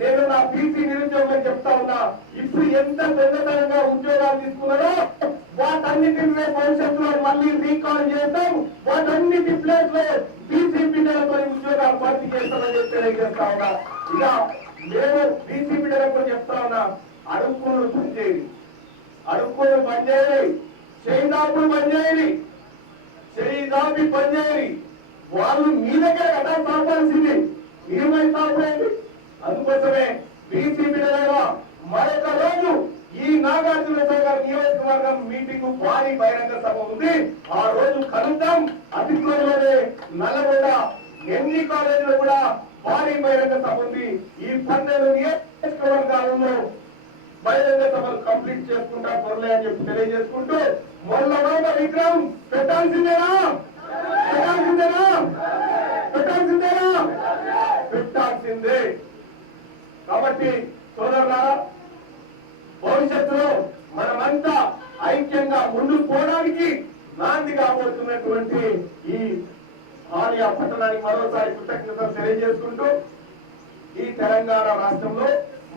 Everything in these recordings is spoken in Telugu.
నేను నా బీసీ నిరుద్యోగం చెప్తా ఉన్నా. ఇప్పుడు ఎంత దొంగతనంగా ఉద్యోగాలు తీసుకున్నారో వాటన్నిటిని భవిష్యత్తులో మళ్ళీ రీకాల్ చేస్తాం. వాటన్నిటి ప్లేస్ లో బీసీ బిడ్డలతో ఉద్యోగాలు భర్తీ చేస్తామని చెప్పి తెలియజేస్తా ఉన్నా. ఇక నేను బీసీ బిడ్డలకు చెప్తా ఉన్నా, అడుక్కులు పనిచేయాలి, అడుక్కులు పనిచేయాలి, చేయిదాపులు పనిచేయాలి, చేయిదాపి పనిచేయాలి. వాళ్ళు మీ దగ్గర కథ సాపాల్సింది, మీరు సాపలేదు. అందుకోసమే బీసీ బిడ్డలుగా మరొక రోజు ఈ నాగార్జున సాగర్ నియోజకవర్గం మీటింగ్ భారీ బహిరంగ సభ ఉంది. ఆ రోజు కలుద్దాం. అతి త్వరలోనే నల్లగొండ ఎన్ని కాలేజీలో కూడా భారీ బహిరంగ సభ ఉంది. ఈ 12 నియోజకవర్గాలలో బహిరంగ సభలు కంప్లీట్ చేసుకుంటా త్వరలే అని చెప్పి తెలియజేసుకుంటూ మొన్న విక్రమ్ పెట్టాల్సిందేనా పెట్టాల్సిందేనా పెట్టాల్సిందేనా పెట్టాల్సిందే. కాబట్టి సోదరులారా, భవిష్యత్తులో మనమంతా ఐక్యంగా ముందుకు పోవడానికి నాంది కాబోతున్నటువంటి ఈ ఆలయ పట్టణానికి మరోసారి కృతజ్ఞతలు తెలియజేసుకుంటూ, ఈ తెలంగాణ రాష్ట్రంలో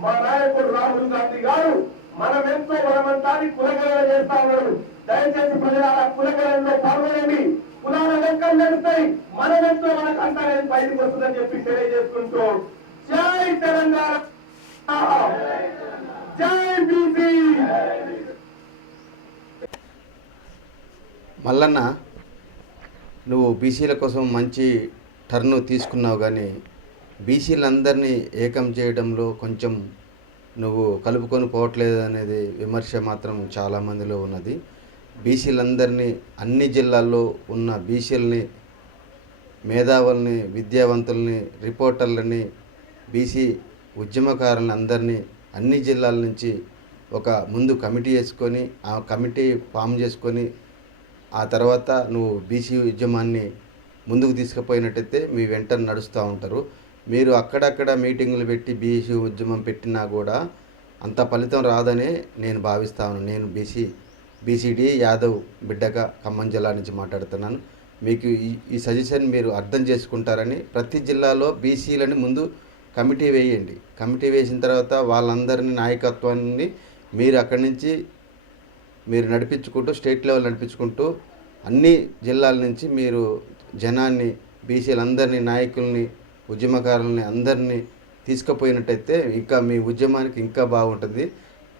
మా నాయకుడు రాహుల్ గాంధీ గారు మనమంతా కులగలన చేస్తా ఉన్నాడు. దయచేసి ప్రజల కులగలంలో పాల్గొనండి. కులాల లెక్కలు నడుస్తాయి, మనమెంతో మనకు అంతా బయటకు వస్తుందని చెప్పి తెలియజేసుకుంటూ, జై తెలంగాణ, జై బీసీ. మల్లన్న, నువ్వు బీసీల కోసం మంచి టర్ను తీసుకున్నావు, కానీ బీసీలందరినీ ఏకం చేయడంలో కొంచెం నువ్వు కలుపుకొని పోవట్లేదు అనేది విమర్శ మాత్రం చాలామందిలో ఉన్నది. బీసీలందరినీ, అన్ని జిల్లాల్లో ఉన్న బీసీలని, మేధావుల్ని, విద్యావంతుల్ని, రిపోర్టర్లని, బీసీ ఉద్యమకారులని అందరినీ అన్ని జిల్లాల నుంచి ఒక ముందు కమిటీ వేసుకొని, ఆ కమిటీ ఫామ్ చేసుకొని, ఆ తర్వాత నువ్వు బీసీ ఉద్యమాన్ని ముందుకు తీసుకుపోయినట్టయితే మీ వెంట నడుస్తూ ఉంటారు. మీరు అక్కడక్కడ మీటింగులు పెట్టి బీసీ ఉద్యమం పెట్టినా కూడా అంత ఫలితం రాదనే నేను భావిస్తాను. నేను బీసీడీ యాదవ్ బిడ్డగా ఖమ్మం జిల్లా నుంచి మాట్లాడుతున్నాను. మీకు ఈ సజెషన్ మీరు అర్థం చేసుకుంటారని, ప్రతి జిల్లాలో బీసీలని ముందు కమిటీ వేయండి. కమిటీ వేసిన తర్వాత వాళ్ళందరినీ నాయకత్వాన్ని మీరు అక్కడి నుంచి మీరు నడిపించుకుంటూ, స్టేట్ లెవెల్ నడిపించుకుంటూ అన్ని జిల్లాల నుంచి మీరు జనాన్ని, బీసీలందరినీ, నాయకుల్ని, ఉద్యమకారులని అందరినీ తీసుకుపోయినట్టయితే ఇంకా మీ ఉద్యమానికి ఇంకా బాగుంటుంది.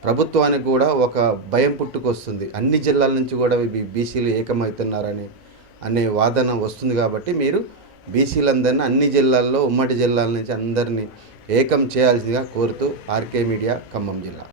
ప్రభుత్వానికి కూడా ఒక భయం పుట్టుకొస్తుంది, అన్ని జిల్లాల నుంచి కూడా బీసీలు ఏకమవుతున్నారని అనే వాదన వస్తుంది. కాబట్టి మీరు బీసీలందరినీ అన్ని జిల్లాల్లో, ఉమ్మడి జిల్లాల నుంచి అందరినీ ఏకం చేయాల్సిందిగా కోరుతూ ఆర్కే మీడియా, ఖమ్మం జిల్లా.